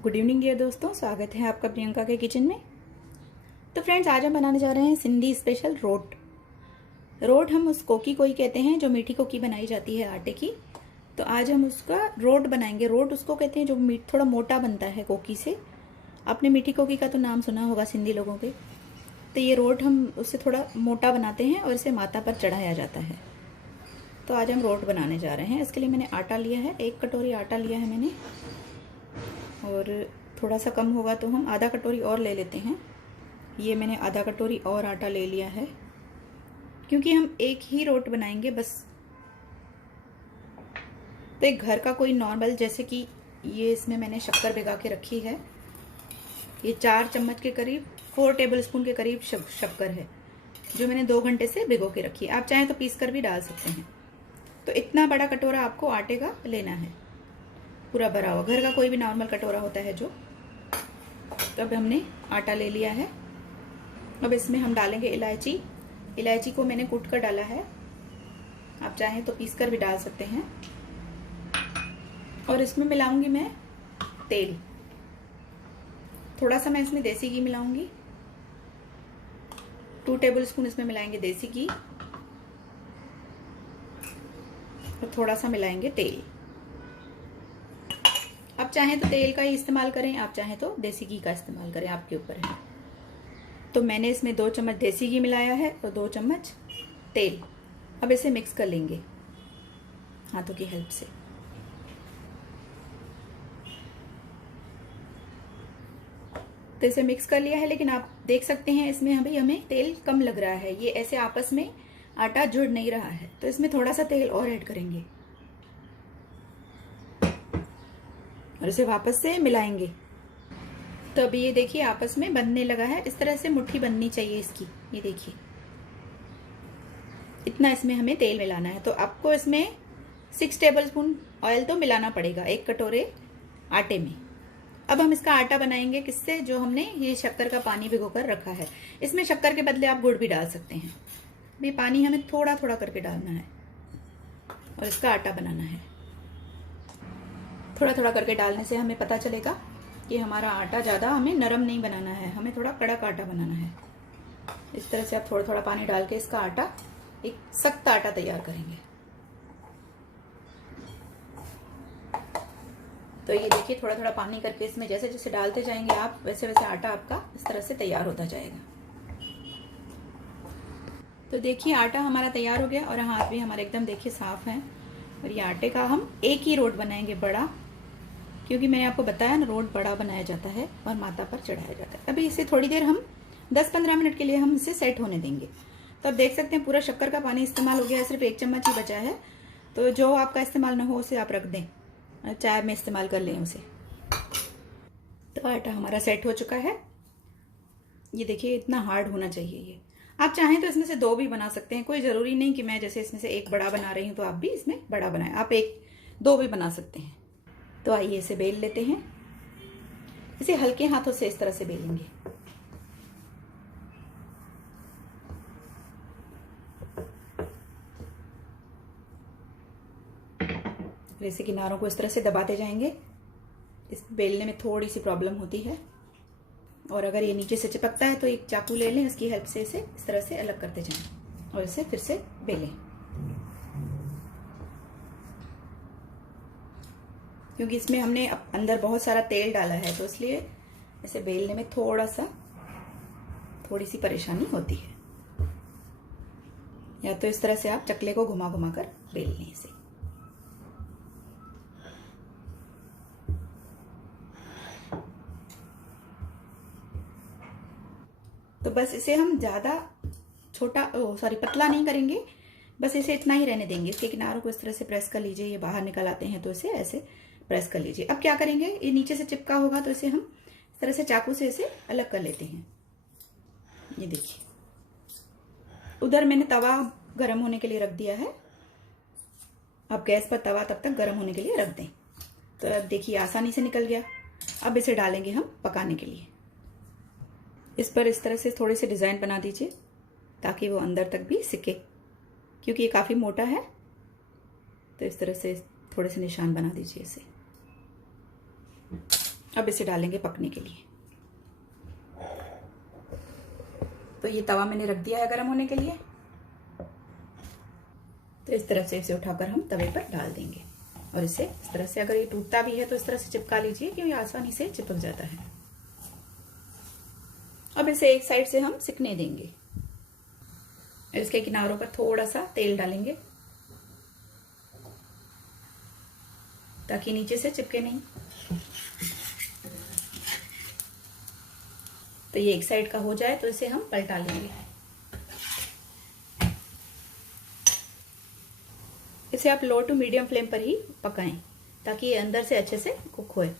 Good evening dear दोस्तों, स्वागत है आपका प्रियंका के किचन में। तो फ्रेंड्स, आज हम बनाने जा रहे हैं सिंधी स्पेशल रोट। रोट हम उस कोकी को ही कहते हैं जो मीठी कोकी बनाई जाती है आटे की। तो आज हम उसका रोट बनाएंगे। रोट उसको कहते हैं जो थोड़ा मोटा बनता है कोकी से। आपने मीठी कोकी का तो नाम सुना होगा सिंधी लोगों के। तो ये रोट हम उससे थोड़ा मोटा बनाते हैं और इसे माता पर चढ़ाया जाता है। तो आज हम रोट बनाने जा रहे हैं। इसके लिए मैंने आटा लिया है, 1 कटोरी आटा लिया है मैंने, और थोड़ा सा कम होगा तो हम आधा कटोरी और ले लेते हैं। ये मैंने आधा कटोरी और आटा ले लिया है, क्योंकि हम एक ही रोट बनाएंगे बस। तो एक घर का कोई नॉर्मल, जैसे कि ये इसमें मैंने शक्कर भिगा के रखी है। ये 4 चम्मच के करीब, 4 टेबल स्पून के करीब शक्कर है, जो मैंने 2 घंटे से भिगो के रखी है। आप चाहें तो पीस कर भी डाल सकते हैं। तो इतना बड़ा कटोरा आपको आटे का लेना है, पूरा भरा हुआ, घर का कोई भी नॉर्मल कटोरा होता है जो। तो अब हमने आटा ले लिया है। अब इसमें हम डालेंगे इलायची। इलायची को मैंने कूट कर डाला है, आप चाहें तो पीस कर भी डाल सकते हैं। और इसमें मिलाऊंगी मैं तेल। थोड़ा सा मैं इसमें देसी घी मिलाऊंगी, 2 टेबल स्पून इसमें मिलाएंगे देसी घी, और थोड़ा सा मिलाएंगे तेल। आप चाहें तो तेल का ही इस्तेमाल करें, आप चाहें तो देसी घी का इस्तेमाल करें, आपके ऊपर है। तो मैंने इसमें 2 चम्मच देसी घी मिलाया है और 2 चम्मच तेल। अब इसे मिक्स कर लेंगे हाथों की हेल्प से। तो इसे मिक्स कर लिया है, लेकिन आप देख सकते हैं इसमें अभी हमें तेल कम लग रहा है। ये ऐसे आपस में आटा जुड़ नहीं रहा है, तो इसमें थोड़ा सा तेल और ऐड करेंगे और इसे वापस से मिलाएंगे। तो अभी ये देखिए आपस में बनने लगा है। इस तरह से मुट्ठी बननी चाहिए इसकी। ये देखिए इतना इसमें हमें तेल मिलाना है। तो आपको इसमें 6 टेबल स्पून ऑयल तो मिलाना पड़ेगा 1 कटोरे आटे में। अब हम इसका आटा बनाएंगे किससे, जो हमने ये शक्कर का पानी भिगोकर रखा है। इसमें शक्कर के बदले आप गुड़ भी डाल सकते हैं। ये पानी हमें थोड़ा थोड़ा करके डालना है और इसका आटा बनाना है। थोड़ा थोड़ा करके डालने से हमें पता चलेगा कि हमारा आटा ज़्यादा हमें नरम नहीं बनाना है, हमें थोड़ा कड़क आटा बनाना है। इस तरह से आप थोड़ा थोड़ा पानी डाल के इसका आटा, एक सख्त आटा तैयार करेंगे। तो ये देखिए थोड़ा थोड़ा पानी करके इसमें जैसे जैसे डालते जाएंगे आप, वैसे वैसे आटा आपका इस तरह से तैयार होता जाएगा। तो देखिए आटा हमारा तैयार हो गया और हाथ भी हमारे एकदम देखिए साफ है। और ये आटे का हम एक ही रोट बनाएंगे बड़ा, क्योंकि मैंने आपको बताया ना रोट बड़ा बनाया जाता है और माता पर चढ़ाया जाता है। अभी इसे थोड़ी देर हम 10-15 मिनट के लिए हम इसे सेट होने देंगे। तो अब देख सकते हैं पूरा शक्कर का पानी इस्तेमाल हो गया है, सिर्फ 1 चम्मच ही बचा है। तो जो आपका इस्तेमाल ना हो उसे आप रख दें, चाय में इस्तेमाल कर लें उसे। तो आटा हमारा सेट हो चुका है। ये देखिए इतना हार्ड होना चाहिए ये। आप चाहें तो इसमें से 2 भी बना सकते हैं, कोई ज़रूरी नहीं कि मैं जैसे इसमें से 1 बड़ा बना रही हूँ तो आप भी इसमें बड़ा बनाएं। आप 1-2 भी बना सकते हैं। तो आइए इसे बेल लेते हैं। इसे हल्के हाथों से इस तरह से बेलेंगे। इसे किनारों को इस तरह से दबाते जाएंगे। इस बेलने में थोड़ी सी प्रॉब्लम होती है, और अगर ये नीचे से चिपकता है तो एक चाकू ले लें, उसकी हेल्प से इसे इस तरह से अलग करते जाएं और इसे फिर से बेलें। क्योंकि इसमें हमने अंदर बहुत सारा तेल डाला है, तो इसलिए इसे बेलने में थोड़ी सी परेशानी होती है। या तो इस तरह से आप चकले को घुमा घुमा कर बेल लें इसे। तो बस इसे हम ज़्यादा पतला नहीं करेंगे, बस इसे इतना ही रहने देंगे। इसके किनारों को इस तरह से प्रेस कर लीजिए। ये बाहर निकल आते हैं तो इसे ऐसे प्रेस कर लीजिए। अब क्या करेंगे, ये नीचे से चिपका होगा तो इसे हम इस तरह से चाकू से इसे अलग कर लेते हैं। ये देखिए उधर मैंने तवा गर्म होने के लिए रख दिया है। अब गैस पर तवा तब तक गर्म होने के लिए रख दें। तो अब देखिए आसानी से निकल गया। अब इसे डालेंगे हम पकाने के लिए। इस पर इस तरह से थोड़े से डिज़ाइन बना दीजिए ताकि वो अंदर तक भी सिके, क्योंकि ये काफ़ी मोटा है। तो इस तरह से थोड़े से निशान बना दीजिए इसे। अब इसे डालेंगे पकने के लिए। तो ये तवा मैंने रख दिया है गर्म होने के लिए। तो इस तरफ से इसे उठाकर हम तवे पर डाल देंगे और इसे इस तरह से, अगर ये टूटता भी है तो इस तरह से चिपका लीजिए क्योंकि आसानी से चिपक जाता है। अब इसे एक साइड से हम सिकने देंगे। इसके किनारों पर थोड़ा सा तेल डालेंगे ताकि नीचे से चिपके नहीं। तो ये एक साइड का हो जाए तो इसे हम पलटा लेंगे। इसे आप लो टू मीडियम फ्लेम पर ही पकाएं ताकि ये अंदर से अच्छे से कुक होए।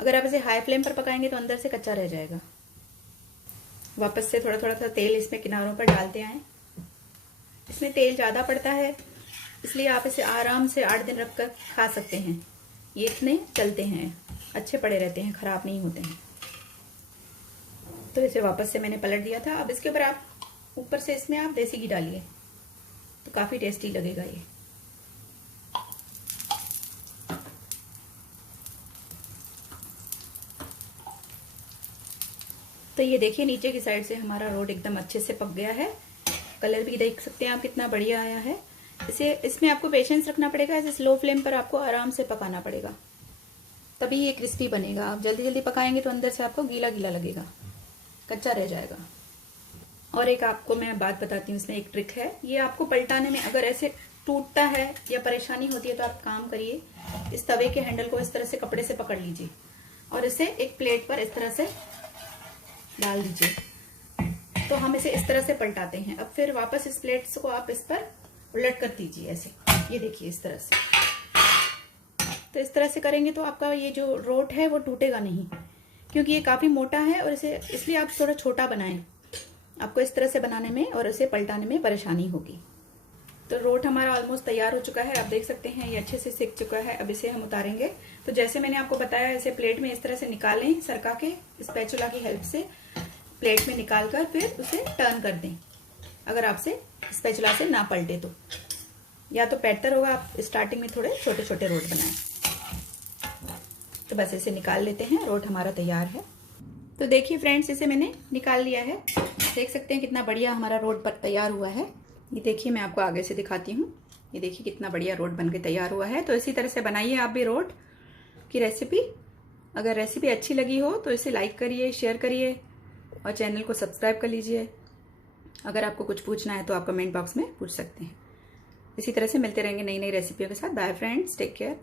अगर आप इसे हाई फ्लेम पर पकाएंगे तो अंदर से कच्चा रह जाएगा। वापस से थोड़ा थोड़ा सा तेल इसमें किनारों पर डालते आएं। इसमें तेल ज़्यादा पड़ता है इसलिए आप इसे आराम से 8 दिन रख कर खा सकते हैं। ये इतने चलते हैं, अच्छे पड़े रहते हैं, खराब नहीं होते हैं। तो इसे वापस से मैंने पलट दिया था। अब इसके ऊपर आप ऊपर से इसमें आप देसी घी डालिए तो काफ़ी टेस्टी लगेगा ये। तो ये देखिए नीचे की साइड से हमारा रोट एकदम अच्छे से पक गया है। कलर भी देख सकते हैं आप कितना बढ़िया आया है। इसमें आपको पेशेंस रखना पड़ेगा। इसे स्लो फ्लेम पर आपको आराम से पकाना पड़ेगा तभी ये क्रिस्पी बनेगा। आप जल्दी जल्दी पकाएंगे तो अंदर से आपको गीला गीला लगेगा, कच्चा रह जाएगा। और एक आपको मैं बात बताती हूँ, इसमें एक ट्रिक है। ये आपको पलटाने में अगर ऐसे टूटता है या परेशानी होती है तो आप काम करिए, इस तवे के हैंडल को इस तरह से कपड़े से पकड़ लीजिए और इसे एक प्लेट पर इस तरह से डाल दीजिए। तो हम इसे इस तरह से पलटाते हैं। अब फिर वापस इस प्लेट को आप इस पर उलट कर दीजिए ऐसे, ये देखिए इस तरह से। तो इस तरह से करेंगे तो आपका ये जो रोट है वो टूटेगा नहीं, क्योंकि ये काफ़ी मोटा है और इसे इसलिए आप थोड़ा छोटा बनाएं। आपको इस तरह से बनाने में और इसे पलटाने में परेशानी होगी। तो रोट हमारा ऑलमोस्ट तैयार हो चुका है। आप देख सकते हैं ये अच्छे से सिक चुका है। अब इसे हम उतारेंगे। तो जैसे मैंने आपको बताया, इसे प्लेट में इस तरह से निकालें, सरका के स्पैचुला की हेल्प से प्लेट में निकाल कर फिर उसे टर्न कर दें। अगर आपसे स्पैचुला से ना पलटे तो, या तो बेहतर होगा आप स्टार्टिंग में थोड़े छोटे छोटे रोट बनाएं। तो बस इसे निकाल लेते हैं। रोट हमारा तैयार है। तो देखिए फ्रेंड्स, इसे मैंने निकाल लिया है। देख सकते हैं कितना बढ़िया हमारा रोट पर तैयार हुआ है। ये देखिए मैं आपको आगे से दिखाती हूँ। ये देखिए कितना बढ़िया रोट बनके तैयार हुआ है। तो इसी तरह से बनाइए आप भी रोट की रेसिपी। अगर रेसिपी अच्छी लगी हो तो इसे लाइक करिए, शेयर करिए और चैनल को सब्सक्राइब कर लीजिए। अगर आपको कुछ पूछना है तो आप कमेंट बॉक्स में पूछ सकते हैं। इसी तरह से मिलते रहेंगे नई नई रेसिपियों के साथ। Bye friends, take care.